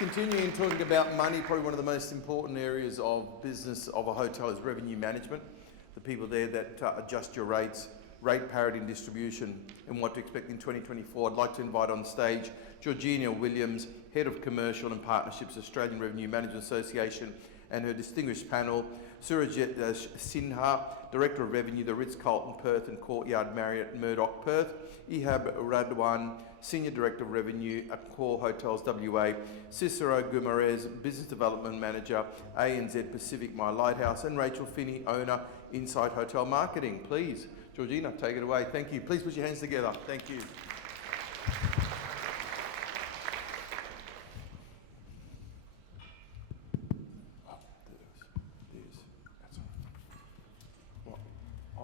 Continuing talking about money, probably one of the most important areas of business of a hotel is revenue management. The people there that adjust your rates, rate parity and distribution, and what to expect in 2024. I'd like to invite on stage Georgina Williams, Head of Commercial and Partnerships, Australian Revenue Management Association, and her distinguished panel, Surajit Sinha, Director of Revenue, the Ritz-Carlton, Perth and Courtyard, Marriot, Murdoch, Perth, Ehab Radwan, Senior Director of Revenue, Accor Hotels WA, Cicero Guimaraes, Business Development Manager, ANZ Pacific, My Lighthouse, and Rachel Finney, Owner, Inside Hotel Marketing. Please, Georgina, take it away. Thank you. Please put your hands together. Thank you.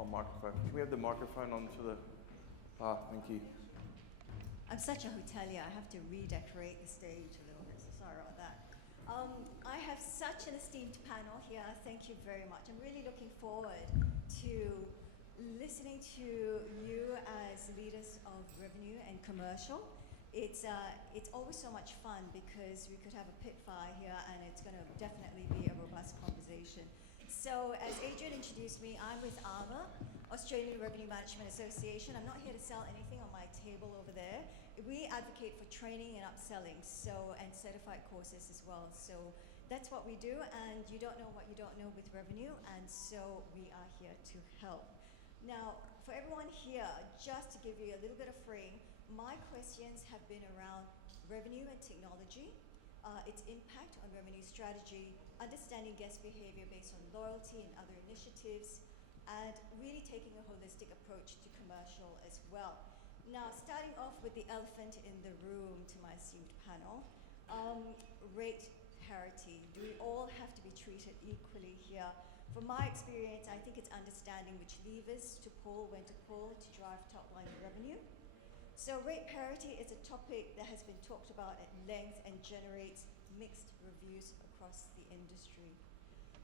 Microphone. Can we have the microphone onto the... thank you. I'm such a hotelier, I have to redecorate the stage a little bit, so sorry about that. I have such an esteemed panel here, thank you very much. I'm really looking forward to listening to you as leaders of revenue and commercial. It's always so much fun because we could have a pit fire here and it's going to definitely be a robust conversation. So, as Adrian introduced me, I'm with ARMA, Australian Revenue Management Association. I'm not here to sell anything on my table over there. We advocate for training and upselling, and certified courses as well. So that's what we do, and you don't know what you don't know with revenue, and so we are here to help. Now, for everyone here, just to give you a little bit of frame, my questions have been around revenue and technology, its impact on revenue strategy, understanding guest behavior based on loyalty and other initiatives, and really taking a holistic approach to commercial as well. Now, starting off with the elephant in the room to my esteemed panel, rate parity. Do we all have to be treated equally here? From my experience, I think it's understanding which levers to pull, when to pull, to drive top-line revenue. So rate parity is a topic that has been talked about at length and generates mixed reviews across the industry.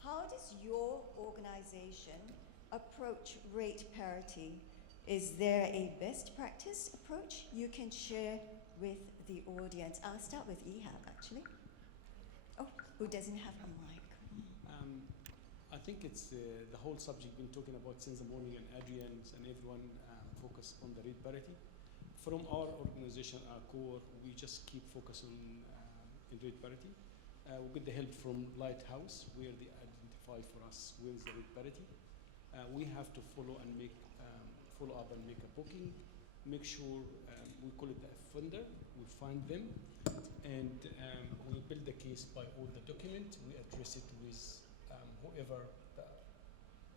How does your organization approach rate parity? Is there a best practice approach you can share with the audience? I'll start with Ehab, actually. Oh, who doesn't have a mic? I think it's the whole subject been talking about since the morning, and Adrian's and everyone focus on the rate parity. From our organization, Accor, we just keep focusing in rate parity. We get the help from Lighthouse, where they identify for us where is the rate parity. We have to follow up and make a booking, make sure we call it the offender, we find them, and we build the case by all the document. We address it with whoever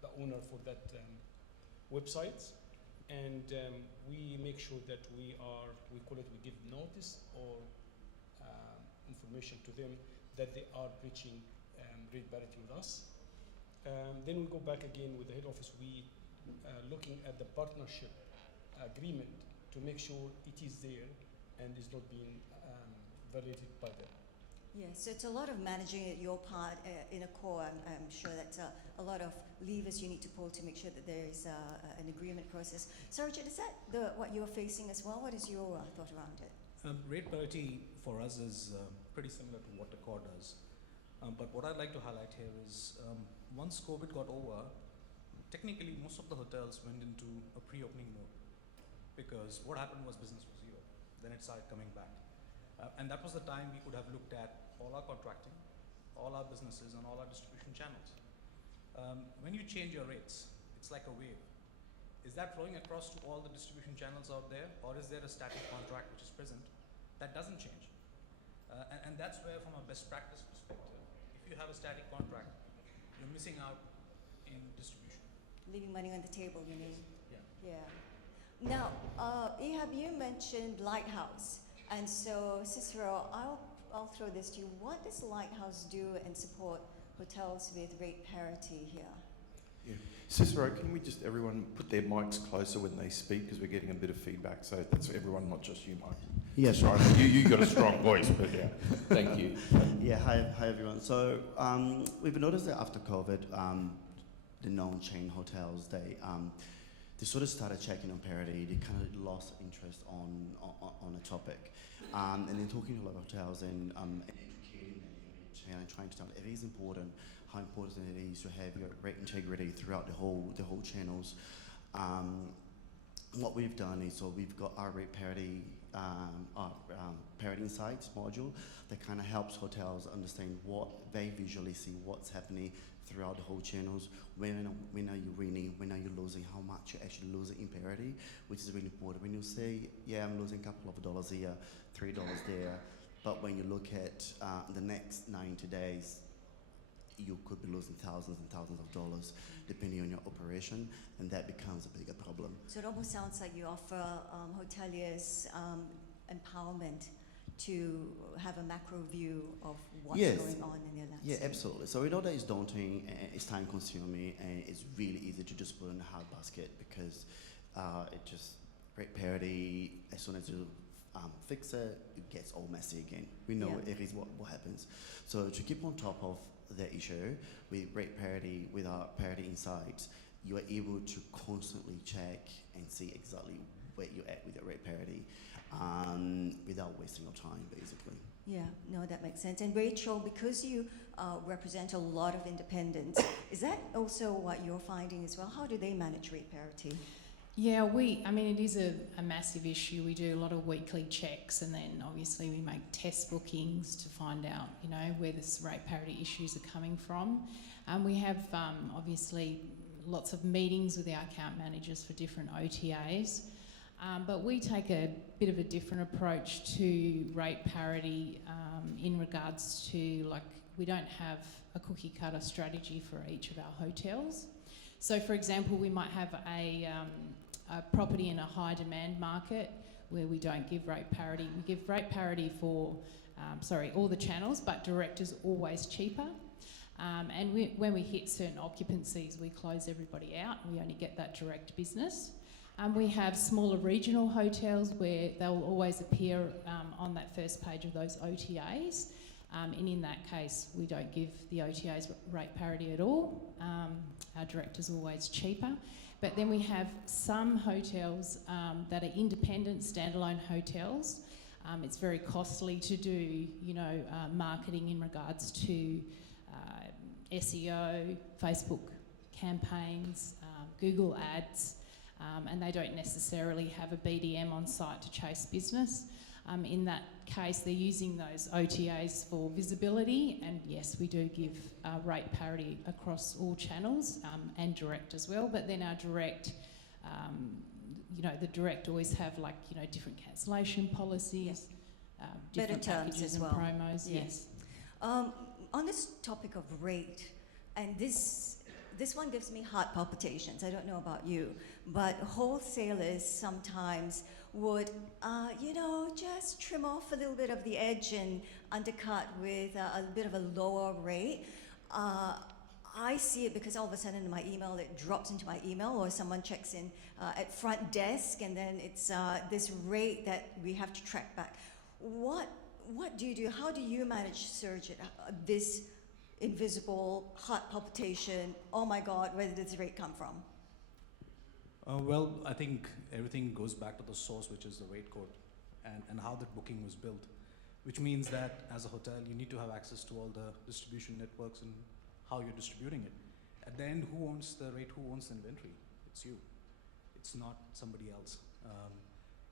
the owner for that website. And we make sure that we give notice or information to them that they are breaching rate parity with us. Then we go back again with the head office. We looking at the partnership agreement to make sure it is there and is not being violated by them. Yeah, so it's a lot of managing at your part in Accor. I'm sure that's a lot of levers you need to pull to make sure that there is an agreement process. Surajit, is that what you're facing as well? What is your thought around it? Rate parity for us is pretty similar to what Accor does. But what I'd like to highlight here is once COVID got over, technically most of the hotels went into a pre-opening mode because what happened was business was zero. Then it started coming back. And that was the time we could have looked at all our contracting, all our businesses, and all our distribution channels. When you change your rates, it's like a wave. Is that flowing across to all the distribution channels out there, or is there a static contract which is present that doesn't change? And that's where, from a best practice perspective, if you have a static contract, you're missing out in distribution. Leaving money on the table, you mean? Yeah. Now, Ehab, you mentioned Lighthouse. And so, Cicero, I'll throw this to you. What does Lighthouse do and support hotels with rate parity here? Yeah. Cicero, can we just, everyone, put their mics closer when they speak, because we're getting a bit of feedback, so that's everyone, not just you, Mike. Yes. Sorry, you got a strong voice, but yeah, thank you. Yeah, hi everyone. So we've noticed that after COVID, the non-chain hotels, they sort of started checking on parity. They kind of lost interest on a topic, and then talking to a lot of hotels in UK chain and trying to tell it is important, how important it is to have your rate integrity throughout the whole channels. What we've done is, so we've got our rate parity, Parity Insights module that kind of helps hotels understand what they visually see, what's happening throughout the whole channels. When are you winning? When are you losing? How much you're actually losing in parity, which is really important. When you say, yeah, I'm losing a couple of dollars here, $3 there, but when you look at the next 90 days, you could be losing thousands and thousands of dollars depending on your operation, and that becomes a bigger problem. So it almost sounds like you offer hoteliers empowerment to have a macro view of what's Yes. going on in their landscape. Yeah, absolutely. So we know that it's daunting, and it's time consuming, and it's really easy to just put in a hard basket because it just, rate parity, as soon as you fix it, it gets all messy again. We know Yeah. it is what happens. So to keep on top of the issue with rate parity, with our Parity Insights, you are able to constantly check and see exactly where you're at with your rate parity without wasting your time, basically. Yeah, no, that makes sense. And Rachel, because you represent a lot of independents, is that also what you're finding as well? How do they manage rate parity? Yeah, I mean, it is a massive issue. We do a lot of weekly checks, and then obviously we make test bookings to find out, you know, where this rate parity issues are coming from. We have obviously lots of meetings with our account managers for different OTAs, but we take a bit of a different approach to rate parity in regards to, like, we don't have a cookie cutter strategy for each of our hotels. So, for example, we might have a property in a high demand market where we don't give rate parity. We give rate parity for, all the channels, but direct is always cheaper. And when we hit certain occupancies, we close everybody out. We only get that direct business. We have smaller regional hotels where they'll always appear on that first page of those OTAs. And in that case, we don't give the OTAs rate parity at all. Our direct is always cheaper. But then we have some hotels that are independent, standalone hotels. It's very costly to do, marketing in regards to SEO, Facebook campaigns, Google ads, and they don't necessarily have a BDM on site to chase business. In that case, they're using those OTAs for visibility, and yes, we do give rate parity across all channels and direct as well. But then our direct, the direct always have different cancellation policies, different Better terms packages as and well. promos. Yes. On this topic of rate, and this one gives me heart palpitations. I don't know about you, but wholesalers sometimes would, just trim off a little bit of the edge and undercut with a bit of a lower rate. I see it because all of a sudden in my email, it drops into my email, or someone checks in at front desk, and then it's this rate that we have to track back. What do you do? How do you manage, Surajit, this invisible heart palpitation? Oh my God, where did this rate come from? Well, I think everything goes back to the source, which is the rate code, and how the booking was built, which means that as a hotel, you need to have access to all the distribution networks and how you're distributing it. At the end, who owns the rate, who owns the inventory? It's you. It's not somebody else.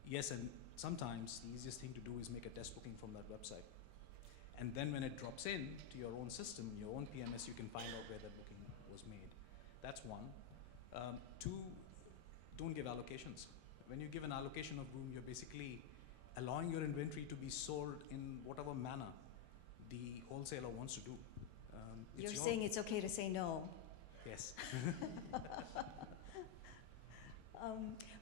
Yes, and sometimes the easiest thing to do is make a test booking from that website. And then when it drops in to your own system, your own PMS, you can find out where that booking was made. That's one. Two, don't give allocations. When you give an allocation of room, you're basically allowing your inventory to be sold in whatever manner the wholesaler wants to do. You're saying it's okay to say no. Yes.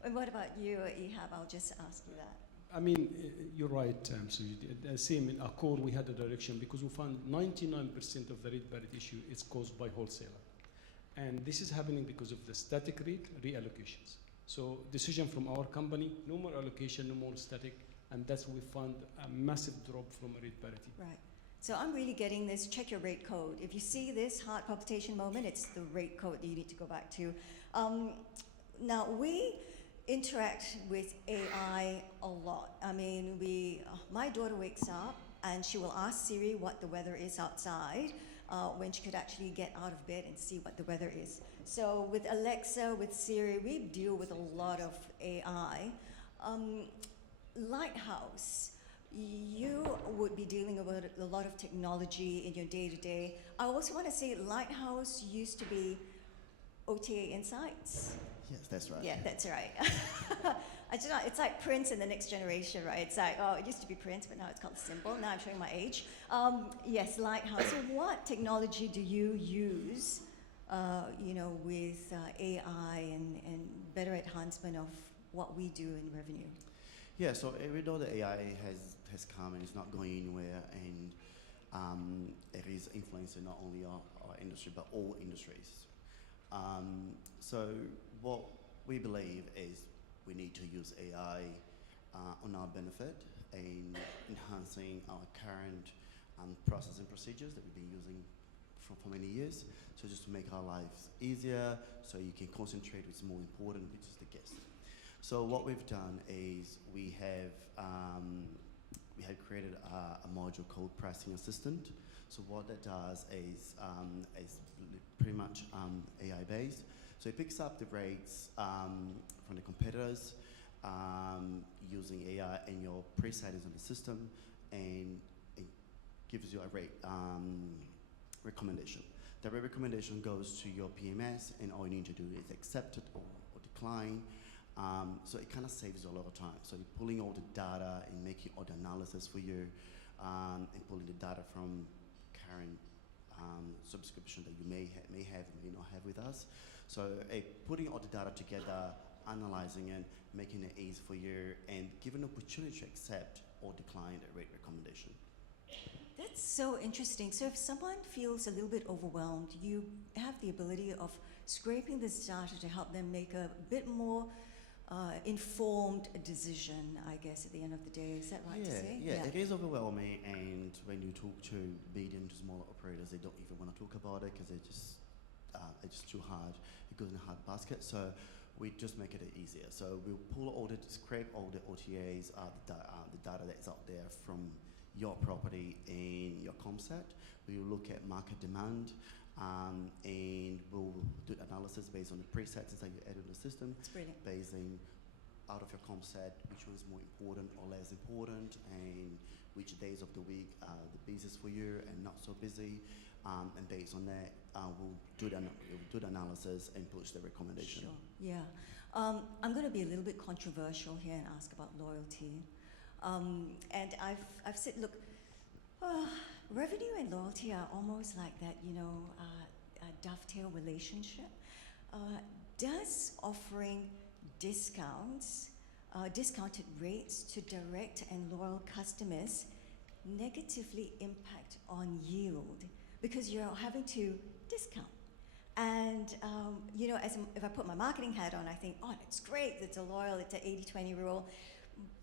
And what about you, Ehab? I'll just ask you that. I mean, you're right, Surajit. Same in Accor, we had a direction because we found 99% of the rate parity issue is caused by wholesaler. And this is happening because of the static rate reallocations. So decision from our company, no more allocation, no more static, and that's where we found a massive drop from rate parity. Right. So I'm really getting this, check your rate code. If you see this heart palpitation moment, it's the rate code that you need to go back to. Now, we interact with AI a lot. I mean, my daughter wakes up and she will ask Siri what the weather is outside when she could actually get out of bed and see what the weather is. So with Alexa, with Siri, we deal with a lot of AI. Lighthouse, you would be dealing with a lot of technology in your day-to-day. I also want to say Lighthouse used to be OTA Insights. Yes, that's right. Yeah, that's right. I just know, it's like Prince in the next generation, right? It's like, oh, it used to be Prince, but now it's called Symbol. Now I'm showing my age. Yes, Lighthouse. So what technology do you use, with AI and better enhancement of what we do in revenue? Yeah, so we know that AI has come and it's not going anywhere, and it is influencing not only our industry but all industries. So what we believe is we need to use AI on our benefit in enhancing our current process and procedures that we've been using for many years. So just to make our lives easier, so you can concentrate what's more important, which is the guest. So what we've done is we have created a module called Pricing Assistant. So what that does is pretty much AI based. So it picks up the rates from the competitors using AI in your pre-settings on the system, and it gives you a rate recommendation. The rate recommendation goes to your PMS, and all you need to do is accept it or decline. So it kind of saves you a lot of time. So you're pulling all the data and making all the analysis for you, and pulling the data from current subscription that you may have and may not have with us. So putting all the data together, analyzing it, making it easy for you, and giving an opportunity to accept or decline a rate recommendation. That's so interesting. So if someone feels a little bit overwhelmed, you have the ability of scraping this data to help them make a bit more informed decision, I guess, at the end of the day. Is that right to say? Yeah, it is overwhelming, and when you talk to medium to smaller operators, they don't even want to talk about it because it's just too hard. It goes in a hard basket. So we just make it easier. So we'll scrape all the OTAs, the data that is out there from your property and your comset. We'll look at market demand, and we'll do analysis based on the presets that you add in the system. That's brilliant. Basing out of your comset which one's more important or less important, and which days of the week are the busiest for you and not so busy. And based on that, we'll do the analysis and push the recommendation. Sure. Yeah. I'm going to be a little bit controversial here and ask about loyalty. And I've said, look, revenue and loyalty are almost like that, a dovetail relationship. Does offering discounts, discounted rates to direct and loyal customers negatively impact on yield? Because you're having to discount. And, if I put my marketing hat on, I think, oh, it's great, it's a loyal, it's an 80-20 rule.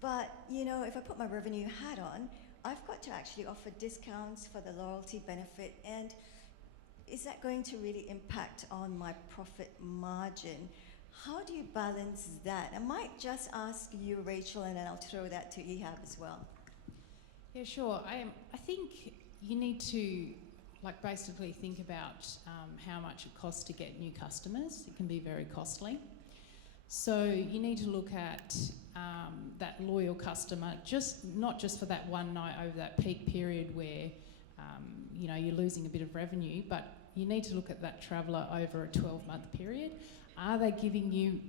But, if I put my revenue hat on, I've got to actually offer discounts for the loyalty benefit. And is that going to really impact on my profit margin? How do you balance that? I might just ask you, Rachel, and then I'll throw that to Ehab as well. Yeah, sure. I think you need to basically think about how much it costs to get new customers. It can be very costly. So you need to look at that loyal customer, not just for that one night over that peak period where you're losing a bit of revenue, but you need to look at that traveller over a 12-month period. Are they giving you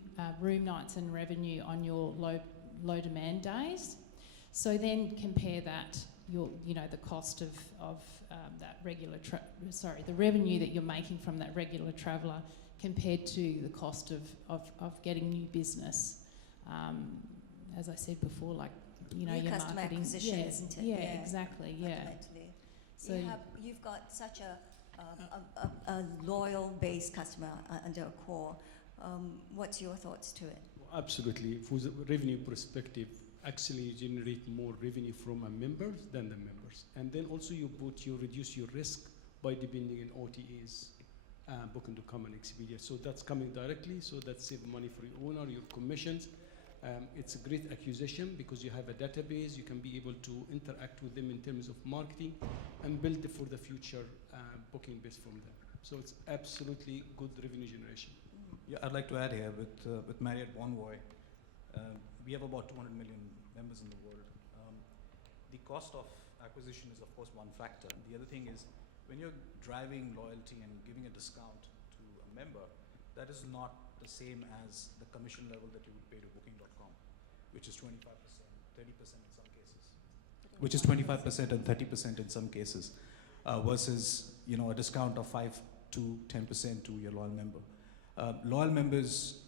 room nights and revenue on your low demand days? So then compare that, the cost of that regular, the revenue that you're making from that regular traveller compared to the cost of getting new business. As I said before, new your customer marketing, acquisition, isn't it? Yeah, exactly. Yeah. Fundamentally. So You've got such a loyal base customer under Accor. What's your thoughts to it? Well, absolutely. From the revenue perspective, actually you generate more revenue from a member than the members. And then also you reduce your risk by depending on OTAs, Booking.com and Expedia. So that's coming directly, so that saves money for your owner, your commissions. It's a great acquisition because you have a database, you can be able to interact with them in terms of marketing and build for the future booking base from them. So it's absolutely good revenue generation. Yeah, I'd like to add here with Marriott Bonvoy, we have about 200 million members in the world. The cost of acquisition is of course one factor. The other thing is when you're driving loyalty and giving a discount to a member, that is not the same as the commission level that you would pay to Booking.com, which is 25%, 30% in some cases. Which is 25% and 30% in some cases, versus a discount of 5 to 10% to your loyal member. Loyal members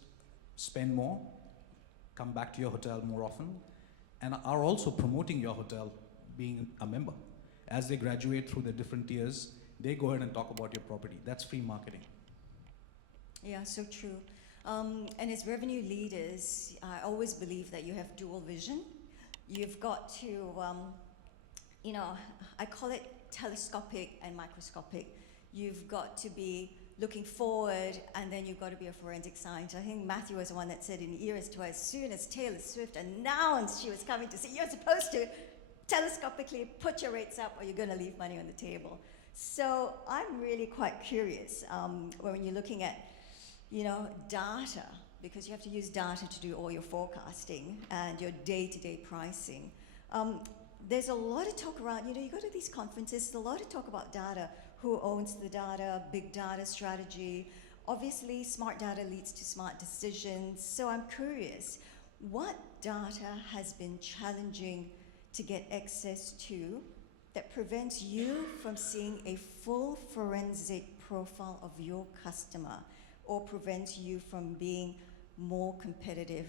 spend more, come back to your hotel more often, and are also promoting your hotel being a member. As they graduate through the different tiers, they go ahead and talk about your property. That's free marketing. Yeah, so true. And as revenue leaders, I always believe that you have dual vision. You've got to, I call it telescopic and microscopic. You've got to be looking forward, and then you've got to be a forensic scientist. I think Matthew was the one that said in ears to her, as soon as Taylor Swift announced she was coming to see, you're supposed to telescopically put your rates up or you're going to leave money on the table. So I'm really quite curious when you're looking at data, because you have to use data to do all your forecasting and your day-to-day pricing. There's a lot of talk around, you go to these conferences, there's a lot of talk about data, who owns the data, big data strategy. Obviously, smart data leads to smart decisions. So I'm curious, what data has been challenging to get access to that prevents you from seeing a full forensic profile of your customer, or prevents you from being more competitive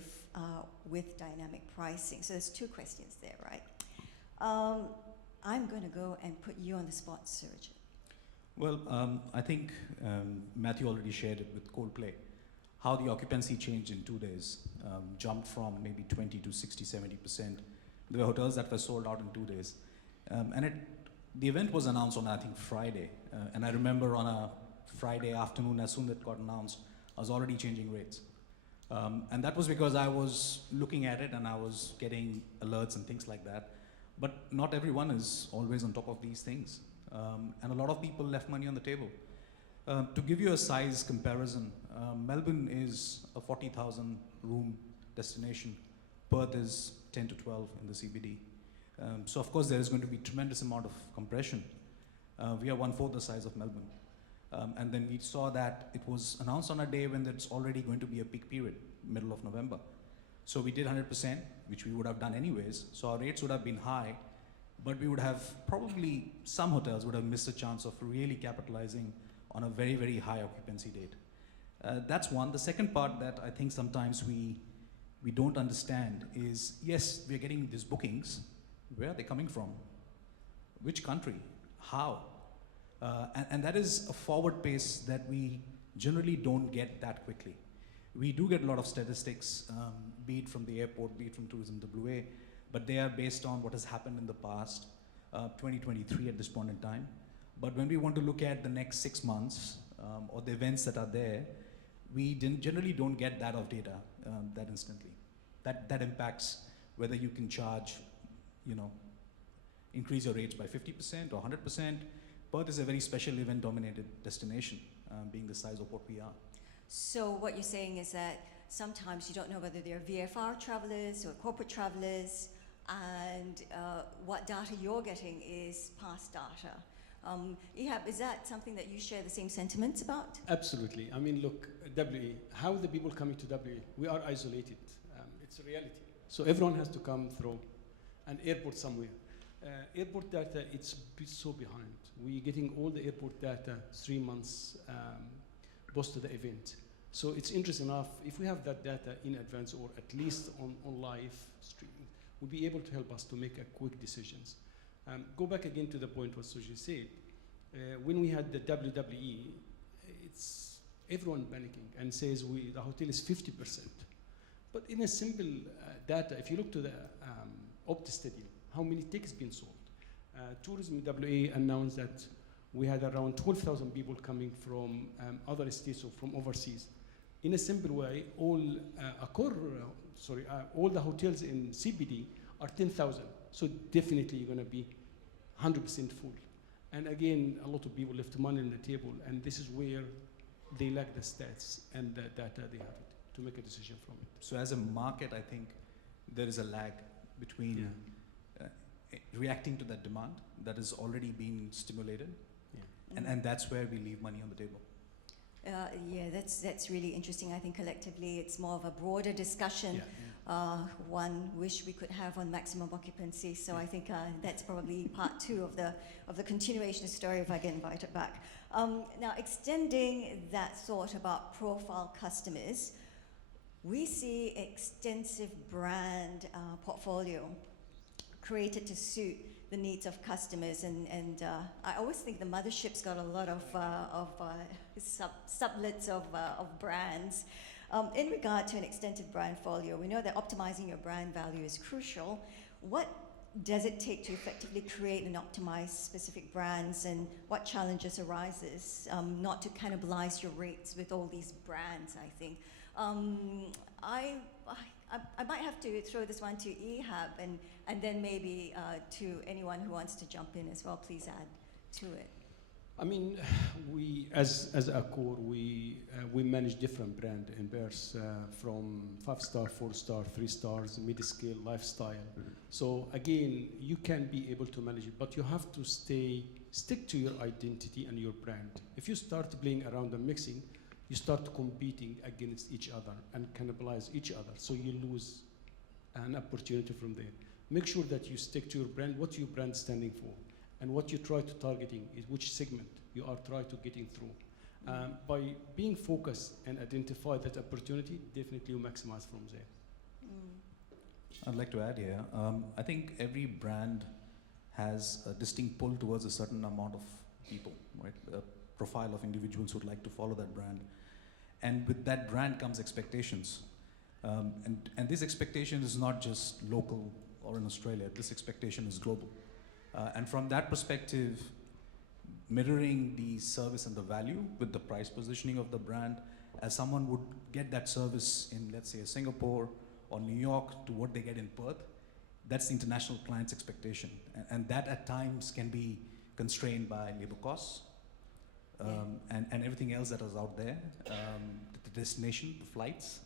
with dynamic pricing? So there's two questions there, right? I'm going to go and put you on the spot, Surajit. Well, I think Matthew already shared it with Coldplay, how the occupancy changed in 2 days, jumped from maybe 20 to 60, 70%. There were hotels that were sold out in 2 days. The event was announced on, I think, Friday. And I remember on a Friday afternoon, as soon as it got announced, I was already changing rates. And that was because I was looking at it and I was getting alerts and things like that. But not everyone is always on top of these things. And a lot of people left money on the table. To give you a size comparison, Melbourne is a 40,000 room destination. Perth is 10 to 12 in the CBD. So of course there is going to be tremendous amount of compression. We are 1/4 the size of Melbourne. And then we saw that it was announced on a day when there's already going to be a peak period, middle of November. So we did 100%, which we would have done anyways. So our rates would have been high, but we would have probably, some hotels would have missed a chance of really capitalizing on a very, very high occupancy date. That's one. The second part that I think sometimes we don't understand is, yes, we're getting these bookings. Where are they coming from? Which country? How? And that is a forward pace that we generally don't get that quickly. We do get a lot of statistics, be it from the airport, be it from Tourism WA, but they are based on what has happened in the past, 2023 at this point in time. But when we want to look at the next 6 months, or the events that are there, we generally don't get that of data that instantly. That impacts whether you can charge, increase your rates by 50% or 100%. Perth is a very special event-dominated destination, being the size of what we are. So what you're saying is that sometimes you don't know whether they're VFR travelers or corporate travelers, and what data you're getting is past data. Ehab, is that something that you share the same sentiments about? Absolutely. I mean, look, WA, how the people coming to WA? We are isolated. It's a reality. So everyone has to come through an airport somewhere. Airport data, it's so behind. We're getting all the airport data 3 months post to the event. So it's interesting enough, if we have that data in advance or at least on live streaming, we'll be able to help us to make quick decisions. Go back again to the point what Surajit said. When we had the WWE, it's everyone panicking and says the hotel is 50%. But in a simple data, if you look to the Opti Stadium, how many tickets been sold? Tourism WA announced that we had around 12,000 people coming from other states or from overseas. in a simple way, all all the hotels in CBD are 10,000. So definitely you're going to be 100% full. And again, a lot of people left money on the table, and this is where they lack the stats and the data they have to make a decision from it. So as a market, I think there is a lag between reacting to that demand that is already being stimulated, and that's where we leave money on the table. Yeah, that's really interesting. I think collectively it's more of a broader discussion. One wish we could have on maximum occupancy. So I think that's probably part 2 of the continuation story if I get invited back. Now, extending that thought about profile customers, we see extensive brand portfolio created to suit the needs of customers, and I always think the mothership's got a lot of sublets of brands. In regard to an extended brand folio, we know that optimizing your brand value is crucial. What does it take to effectively create and optimize specific brands, and what challenges arises not to cannibalize your rates with all these brands, I think? I might have to throw this one to Ehab, and then maybe to anyone who wants to jump in as well. Please add to it. I mean, we as Accor, we manage different brands in Perth, from 5-star, 4-star, 3 stars, mid-scale, lifestyle. So again, you can be able to manage it, but you have to stick to your identity and your brand. If you start playing around and mixing, you start competing against each other and cannibalize each other. So you lose an opportunity from there. Make sure that you stick to your brand, what your brand standing for, and what you try to targeting is which segment you are trying to getting through. By being focused and identify that opportunity, definitely you maximize from there. I'd like to add here, I think every brand has a distinct pull towards a certain amount of people, right? A profile of individuals who would like to follow that brand. And with that brand comes expectations. And this expectation is not just local or in Australia, this expectation is global. And from that perspective, mirroring the service and the value with the price positioning of the brand, as someone would get that service in, let's say, Singapore or New York to what they get in Perth, that's the international client's expectation. And that at times can be constrained by labor costs and everything else that is out there, the destination, the flights.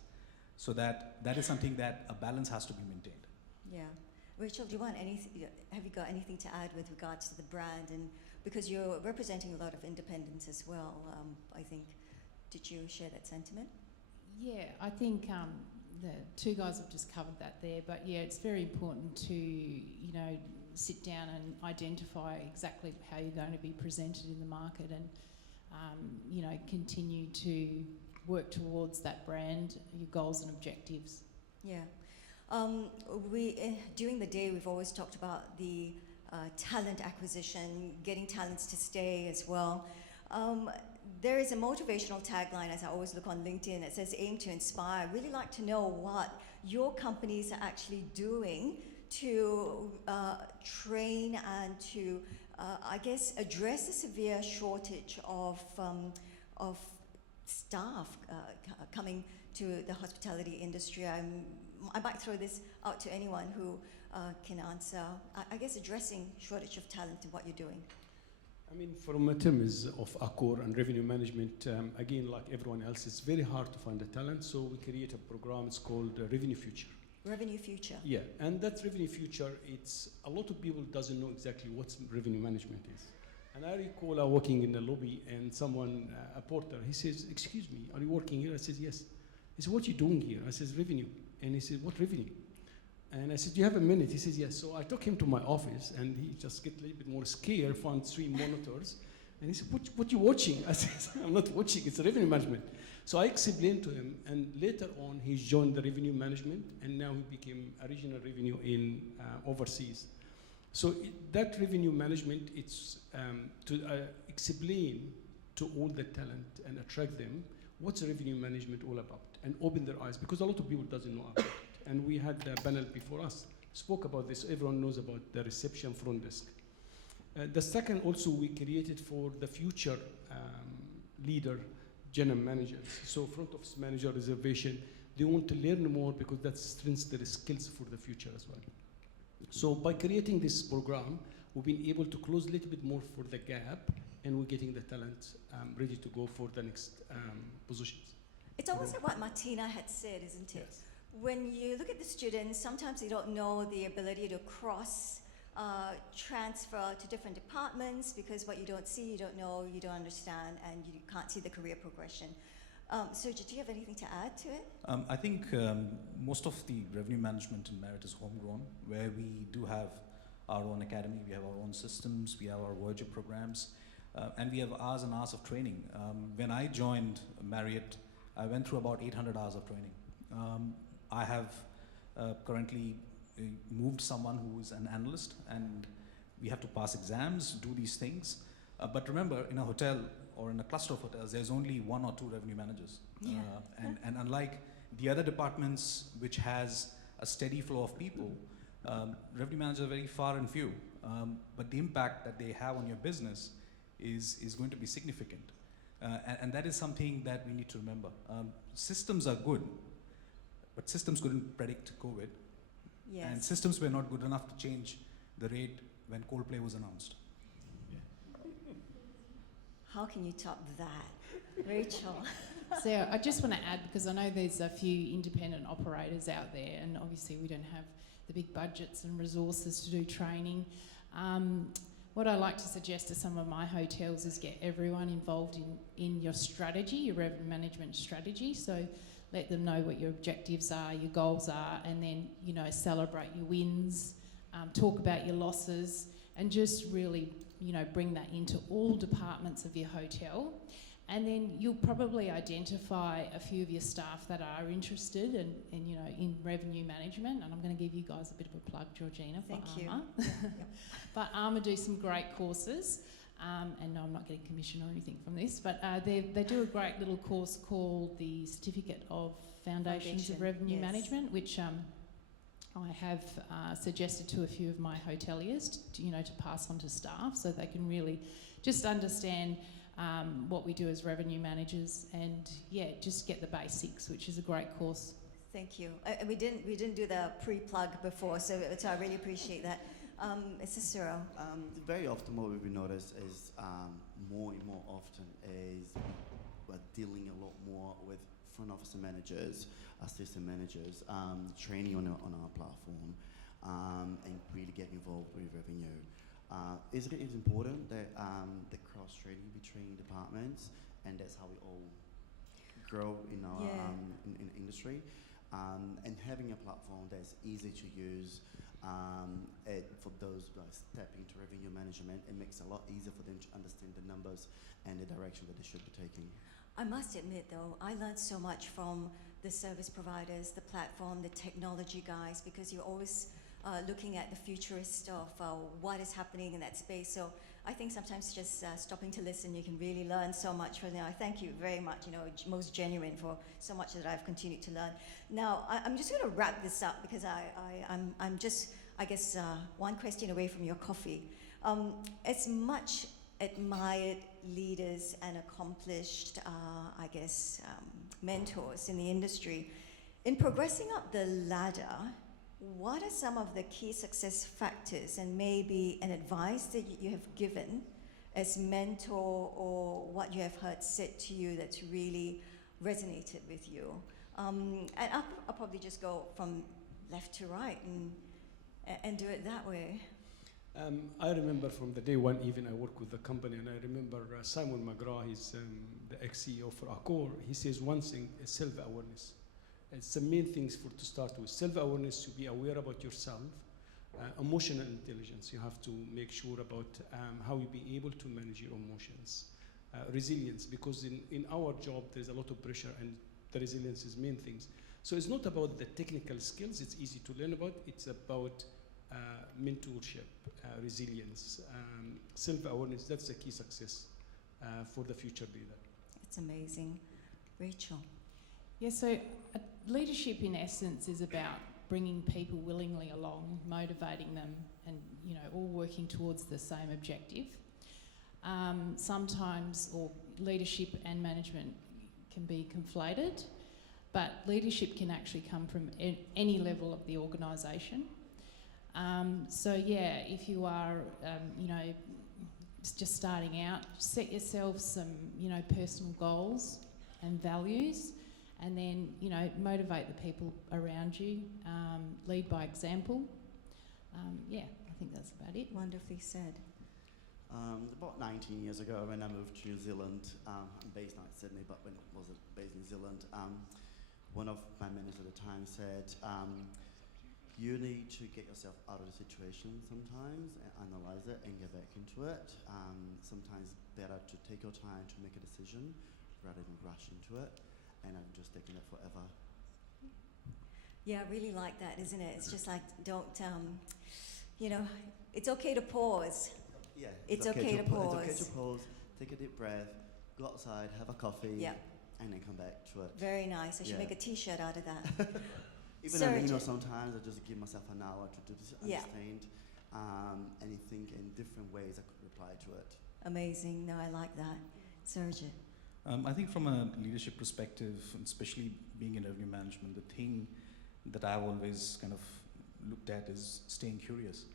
So that is something that a balance has to be maintained. Yeah. Rachel, do you want have you got anything to add with regards to the brand? And because you're representing a lot of independents as well, I think, did you share that sentiment? Yeah, I think the 2 guys have just covered that there, but yeah, it's very important to, sit down and identify exactly how you're going to be presented in the market, and, continue to work towards that brand, your goals and objectives. Yeah. During the day, we've always talked about the talent acquisition, getting talents to stay as well. There is a motivational tagline, as I always look on LinkedIn, that says aim to inspire. I'd really like to know what your companies are actually doing to train and to, address the severe shortage of staff coming to the hospitality industry. I might throw this out to anyone who can answer, addressing shortage of talent and what you're doing. I mean, from a terms of Accor and revenue management, again, like everyone else, it's very hard to find the talent, so we create a program, it's called Revenue Future. Revenue Future. Yeah, and that Revenue Future, it's a lot of people doesn't know exactly what revenue management is. And I recall I working in the lobby and someone, a porter, he says, "Excuse me, are you working here?" I said, "Yes." He said, "What are you doing here?" I said, "Revenue." And he said, "What revenue?" And I said, "Do you have a minute?" He says, "Yes." So I took him to my office, and he just get a little bit more scared, found 3 monitors. And he said, what you watching? I said, "I'm not watching, it's revenue management." So I explained to him, and later on, he joined the revenue management, and now he became a regional revenue in overseas. So that revenue management, it's to explain to all the talent and attract them what's revenue management all about, and open their eyes, because a lot of people doesn't know about it. And we had the panel before us spoke about this. Everyone knows about the reception front desk. The second also we created for the future leader, general managers. So front office manager, reservation, they want to learn more because that strengthens their skills for the future as well. So by creating this program, we've been able to close a little bit more for the gap, and we're getting the talent ready to go for the next positions. It's almost like what Martina had said, isn't it? Yes. When you look at the students, sometimes they don't know the ability to cross transfer to different departments, because what you don't see, you don't know, you don't understand, and you can't see the career progression. Surajit, do you have anything to add to it? I think most of the revenue management in Marriot is homegrown, where we do have our own academy, we have our own systems, we have our Voyager programs, and we have hours and hours of training. When I joined Marriott, I went through about 800 hours of training. I have currently moved someone who is an analyst, and we have to pass exams, do these things. But remember, in a hotel or in a cluster of hotels, there's only 1 or 2 revenue managers. Yeah. And unlike the other departments, which has a steady flow of people, revenue managers are very far and few. But the impact that they have on your business is going to be significant. And that is something that we need to remember. Systems are good, but systems couldn't predict COVID. Yes. And systems were not good enough to change the rate when Coldplay was announced. How can you top that? Rachel? So I just want to add, because I know there's a few independent operators out there, and obviously we don't have the big budgets and resources to do training. What I like to suggest to some of my hotels is get everyone involved in your strategy, your revenue management strategy. So let them know what your objectives are, your goals are, and then, you know, celebrate your wins, talk about your losses, and just really, you know, bring that into all departments of your hotel. And then you'll probably identify a few of your staff that are interested and you know, in revenue management. And I'm going to give you guys a bit of a plug, Georgina, for Thank Armour. you. But Armour do some great courses. And no, I'm not getting commission or anything from this, but they do a great little course called the Certificate of Foundations of Revenue yes. Management, which I have suggested to a few of my hoteliers to, you know, to pass on to staff, so they can really just understand what we do as revenue managers, and yeah, just get the basics, which is a great course. Thank you. We didn't do the pre-plug before, so I really appreciate that. Cicero. Very often what we've noticed is more and more often is we're dealing a lot more with front office managers, assistant managers, training on our platform, and really get involved with revenue. It is important that the cross-training between departments, and that's how we all grow in our in industry. And having a platform that's easy to use for those who step into revenue management, it makes it a lot easier for them to understand the numbers and the direction that they should be taking. I must admit, though, I learned so much from the service providers, the platform, the technology guys, because you're always looking at the futurist of what is happening in that space. So I think sometimes just stopping to listen, you can really learn so much from them. I thank you very much, you know, most genuine for so much that I've continued to learn. Now, I'm just going to wrap this up because I'm just, I guess, one question away from your coffee. As much admired leaders and accomplished, I guess, mentors in the industry, in progressing up the ladder, what are some of the key success factors and maybe an advice that you have given as mentor, or what you have heard said to you that's really resonated with you? And I'll probably just go from left to right and do it that way. I remember from the day one, even I work with the company, and I remember Simon McGrath, he's the ex-CEO for Accor. He says one thing is self-awareness. It's the main things to start with. Self-awareness, to be aware about yourself. Emotional intelligence, you have to make sure about how you be able to manage your emotions. Resilience, because in our job there's a lot of pressure, and the resilience is main things. So it's not about the technical skills, it's easy to learn about, it's about mentorship, resilience, self-awareness. That's the key success for the future leader. It's amazing. Rachel. Yeah, so leadership in essence is about bringing people willingly along, motivating them, and, you know, all working towards the same objective. Sometimes, or leadership and management can be conflated, but leadership can actually come from any level of the organisation. So yeah, if you are, you know, just starting out, set yourself some, you know, personal goals and values, and then, you know, motivate the people around you, lead by example. Yeah, I think that's about it. Wonderfully said. About 19 years ago, when I moved to New Zealand, I'm based now in Sydney, but when I was based in New Zealand, one of my managers at the time said, you need to get yourself out of the situation sometimes and analyze it and get back into it. Sometimes better to take your time to make a decision rather than rush into it. And I'm just taking it forever. Yeah, I really like that, isn't it? It's just like, don't, you know, it's okay to pause. Yeah, It's okay to pause. It's okay to pause, take a deep breath, go outside, have a coffee, Yeah. and then come back to it. Very nice. I should Yeah. make a T-shirt out of that. Even an email Surajit. sometimes, I just give myself an hour to do this, Yeah. understand, and think in different ways I could reply to it. Amazing. No, I like that. Surajit. I think from a leadership perspective, and especially being in revenue management, the thing that I've always kind of looked at is staying curious.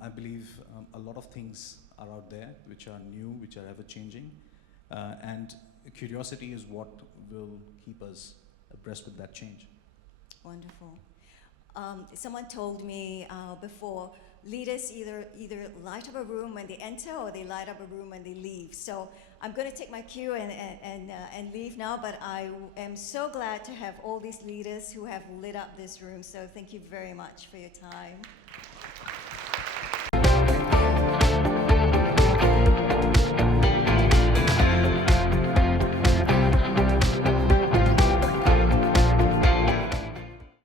I believe a lot of things are out there which are new, which are ever changing, and curiosity is what will keep us abreast with that change. Wonderful. Someone told me before, leaders either light up a room when they enter or they light up a room when they leave. So I'm going to take my cue and leave now, but I am so glad to have all these leaders who have lit up this room. So thank you very much for your time.